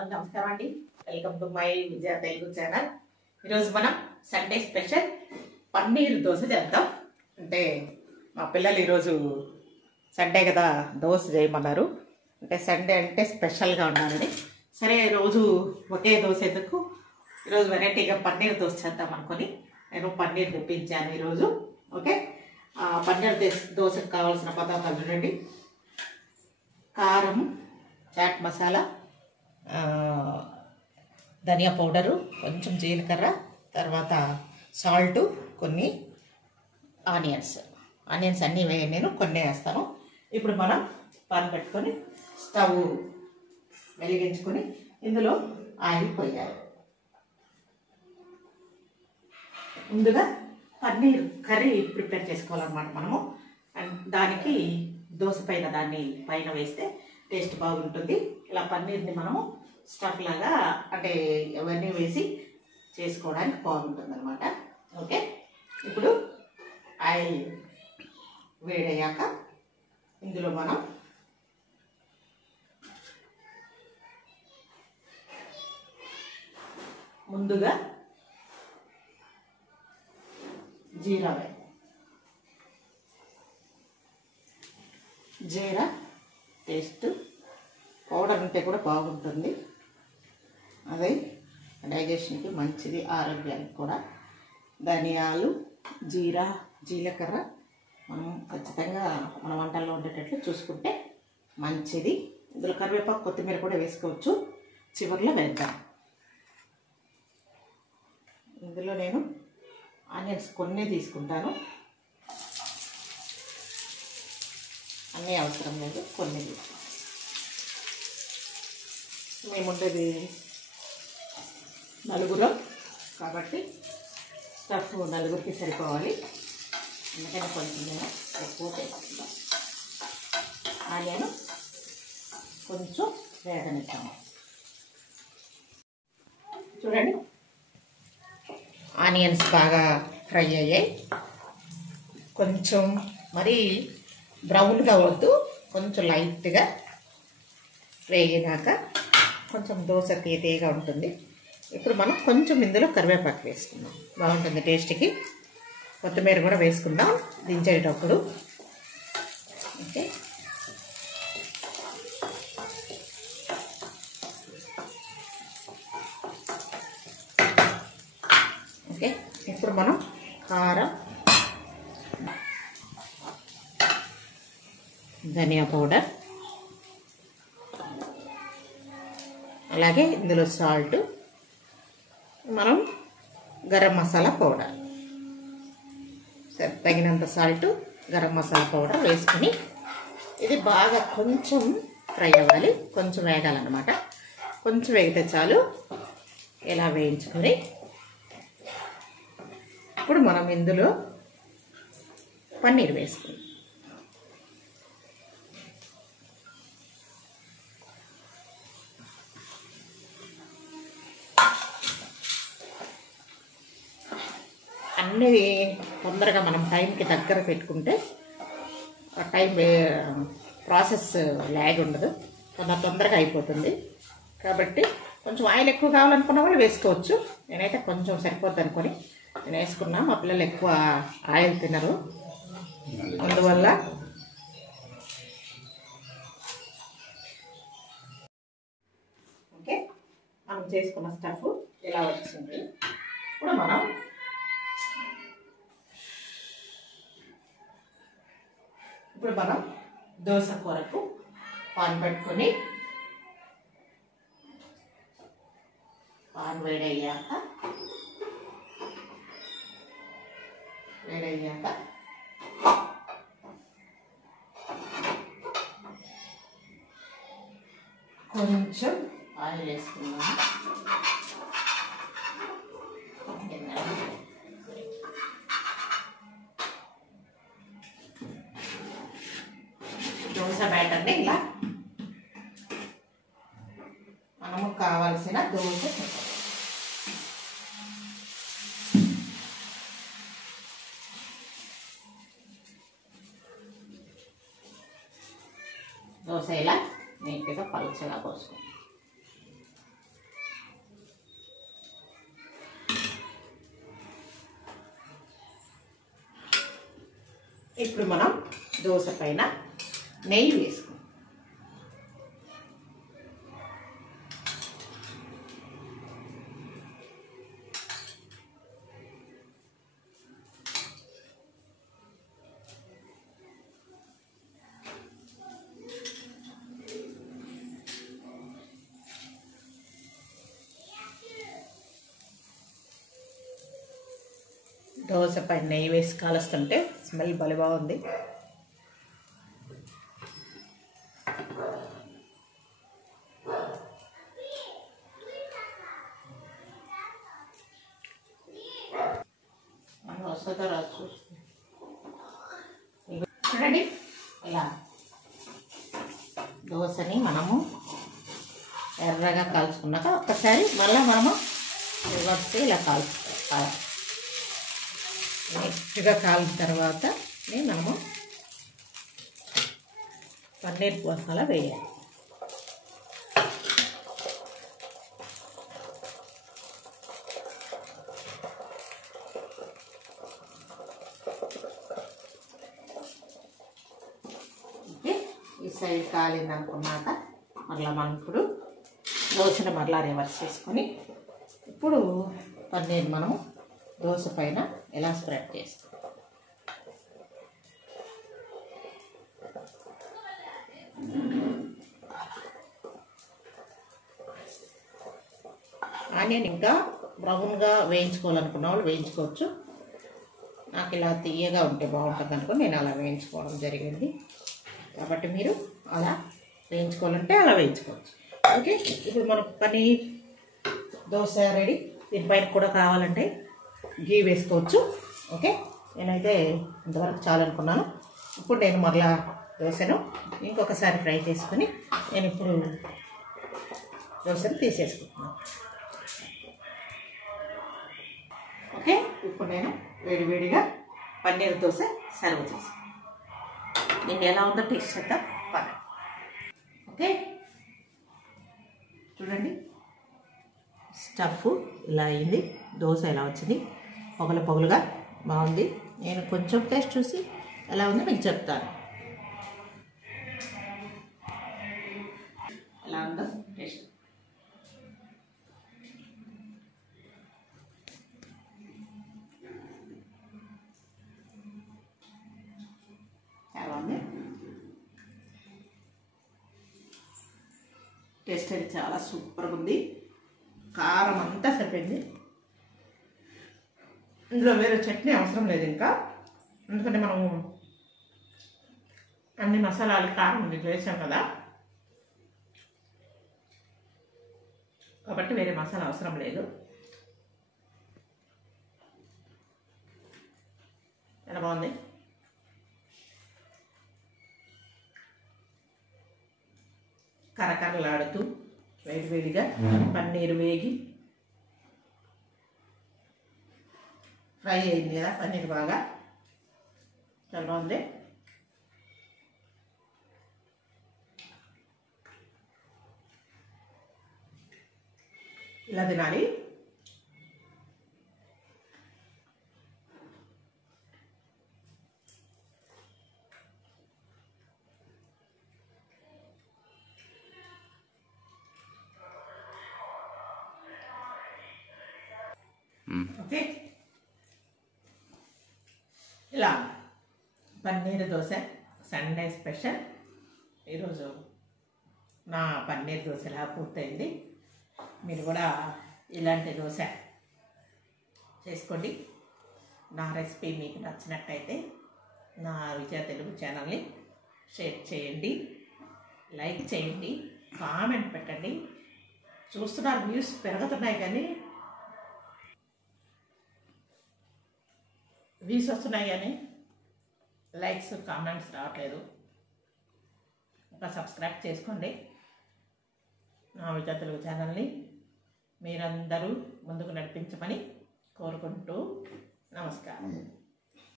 అందరికీ నమస్కారం అండి. Welcome to my Vijaya Telugu channel. ఈరోజు మనం సండే స్పెషల్ పన్నీర్ దోశ చేద్దాం. అంటే మా పిల్లలు ఈరోజు సండే కదా దోశ చేయమన్నారు. అంటే సండే అంటే స్పెషల్గా ఉండాలని సరే రోజు ఒకే దోశ ఎందుకు ఈరోజు వెరైటీగా పన్నీర్ దోశ చేద్దాం అనుకొని నేను పన్నీర్ తెప్పించాను ఈరోజు. ఓకే, పన్నీర్ దోశకు కావాల్సిన పదార్థాలు చూడండి. కారం, చాట్ మసాలా, ధనియా పౌడరు, కొంచెం జీలకర్ర, తర్వాత సాల్ట్, కొన్ని ఆనియన్స్ అన్నీ నేను కొన్ని వేస్తాను. ఇప్పుడు మనం పాన్ పెట్టుకొని స్టవ్ వెలిగించుకొని ఇందులో ఆయిల్ పోయాలి. ముందుగా పన్నీర్ కర్రీ ప్రిపేర్ చేసుకోవాలన్నమాట మనము. అండ్ దానికి దోశ పైన దాన్ని పైన వేస్తే టేస్ట్ బాగుంటుంది. ఇలా పన్నీర్ని మనము స్టఫ్ లాగా అంటే అవన్నీ వేసి చేసుకోవడానికి బాగుంటుంది అనమాట. ఓకే, ఇప్పుడు ఆయిల్ వేడయ్యాక ఇందులో మనం ముందుగా జీరా జీరా టేస్ట్ పౌడర్ ఉంటే కూడా బాగుంటుంది. అది డైజెషన్కి మంచిది, ఆరోగ్యానికి కూడా. ధనియాలు, జీలకర్ర మనం ఖచ్చితంగా మన వంటల్లో ఉండేటట్లు చూసుకుంటే మంచిది. ఇందులో కరివేపాకు, కొత్తిమీర కూడా వేసుకోవచ్చు. చివరిలో వేద్దాం. ఇందులో నేను ఆనియన్స్ కొన్ని తీసుకుంటాను, అన్నీ అవసరం లేదు, కొన్ని తీసుకుంటాను. మేము ఉండేది నలుగురు కాబట్టి స్టఫ్ నలుగురికి సరిపోవాలి, అందుకని కొంచెం నేను ఎక్కువ వేసుకుంటాం. ఆనియన్ కొంచెం వేగనిస్తాము. చూడండి, ఆనియన్స్ బాగా ఫ్రై అయ్యాయి. కొంచెం మరీ బ్రౌన్గా వద్దు, కొంచెం లైట్గా వేగినాక కొంచెం దోశ తీయగా ఉంటుంది. ఇప్పుడు మనం కొంచెం ఇందులో కరివేపాకు వేసుకుందాం, బాగుంటుంది టేస్ట్కి. కొత్తిమీర కూడా వేసుకుందాం దించేటప్పుడు. ఓకే, ఓకే ఇప్పుడు మనం కారం, ధనియా పౌడర్, అలాగే ఇందులో సాల్ట్, మనం గరం మసాలా పౌడర్, తగినంత సాల్ట్, గరం మసాలా పౌడర్ వేసుకుని ఇది బాగా కొంచెం ఫ్రై అవ్వాలి, కొంచెం వేగాలన్నమాట. కొంచెం వేగితే చాలు. ఇలా వేయించుకొని ఇప్పుడు మనం ఇందులో పన్నీర్ వేసుకుని అన్నీ తొందరగా మనం టైంకి దగ్గర పెట్టుకుంటే టైం ప్రాసెస్ ల్యాగ్ ఉండదు, తొందరగా అయిపోతుంది. కాబట్టి కొంచెం ఆయిల్ ఎక్కువ కావాలనుకున్న వాళ్ళు వేసుకోవచ్చు. నేనైతే కొంచెం సరిపోద్ది అనుకొని నేను వేసుకున్నా. మా పిల్లలు ఎక్కువ ఆయిల్ తినరు, అందువల్ల ఓకే. మనం చేసుకున్న స్టఫ్ ఇలా వచ్చింది. ఇప్పుడు మనం దోశ కూరకు పాన్ పెట్టుకొని పాన్ వేడయ్యాక కొంచెం ఆయిల్ వేసుకున్నాము. దోశ బ్యాటర్ని ఇలా మనము కావాల్సిన దోశ ఇలా నీట్గా పలుచగా పోసుకోండి. ఇప్పుడు మనం దోశ పైన నెయ్యి వేసుకుందాం. దోశ పైన నెయ్యి వేసి కాలుస్తుంటే స్మెల్ భలే బాగుంది. చూడండి, ఇలా దోశని మనము ఎర్రగా కాల్చుకున్నాక ఒక్కసారి మళ్ళీ మనము రివర్స్ ఇలా కాల్చుకోవాలి. నీట్గా కాలిన తర్వాత మనము పన్నీర్ మసాలా వేయాలి. ఈ సైడ్ కాలింది అనుకున్నాక మరలా మనం ఇప్పుడు దోశను మరలా రివర్స్ చేసుకొని ఇప్పుడు పన్నీర్ మనము దోశ పైన ఎలా స్ప్రెడ్ చేస్తాం. ఆనియన్ ఇంకా బ్రౌన్గా వేయించుకోవాలనుకున్న వాళ్ళు వేయించుకోవచ్చు. నాకు ఇలా తీయగా ఉంటే బాగుంటుంది అనుకుని నేను అలా వేయించుకోవడం జరిగింది. కాబట్టి మీరు అలా వేయించుకోవాలంటే అలా వేయించుకోవచ్చు. ఓకే, ఇప్పుడు మనకు పన్నీర్ దోశ రెడీ. దీనిపైన కూడా కావాలంటే గీ వేసుకోవచ్చు. ఓకే, నేనైతే ఇంతవరకు చాలనుకున్నాను. ఇప్పుడు నేను మరలా దోశను ఇంకొకసారి ఫ్రై చేసుకుని నేను ఇప్పుడు దోశను తీసేసుకుంటున్నాను. ఓకే, ఇప్పుడు నేను వేడివేడిగా పన్నీర్ దోశ సర్వ్ చేస్తాను. దీన్ని ఎలా ఉందో టేస్ట్ చేద్దాం. ఓకే, చూడండి, స్టఫ్ ఇలా అయింది. దోశ ఎలా వచ్చింది, పొగలు పొగలుగా బాగుంది. నేను కొంచెం టేస్ట్ చూసి ఎలా ఉందో మీకు చెప్తాను. ఎలా ఉందో టేస్ట్. చాలా ఉంది. టేస్ట్ అది చాలా సూపర్గా ఉంది. కారం అంతా సరిపోయింది. ఇందులో వేరే చట్నీ అవసరం లేదు ఇంకా, ఎందుకంటే మనము అన్ని మసాలాలు కారం వేసాం కదా, కాబట్టి వేరే మసాలా అవసరం లేదు. ఎలా బాగుంది. కరకరలాడుతూ వేడివేడిగా పన్నీరు వేగి ఫ్రై అయింది కదా పన్నీర్ బాగా. చాలా బాగుంది. ఇలా తినాలి. ఓకే, ఇలా పన్నీర్ దోశ సండే స్పెషల్. ఈరోజు నా పన్నీర్ దోశ ఇలా పూర్తయింది. మీరు కూడా ఇలాంటి దోశ చేసుకోండి. నా రెసిపీ మీకు నచ్చినట్టయితే నా విజయ తెలుగు ఛానల్ని షేర్ చేయండి, లైక్ చేయండి, కామెంట్ పెట్టండి. చూస్తున్నారు, వ్యూస్ పెరుగుతున్నాయి కానీ వ్యూస్ వస్తున్నాయి కానీ లైక్స్ కామెంట్స్ రావట్లేదు. ఒక సబ్స్క్రైబ్ చేసుకోండి నా విజయ తెలుగు ఛానల్ని. మీరందరూ ముందుకు నడిపించమని కోరుకుంటూ నమస్కారం.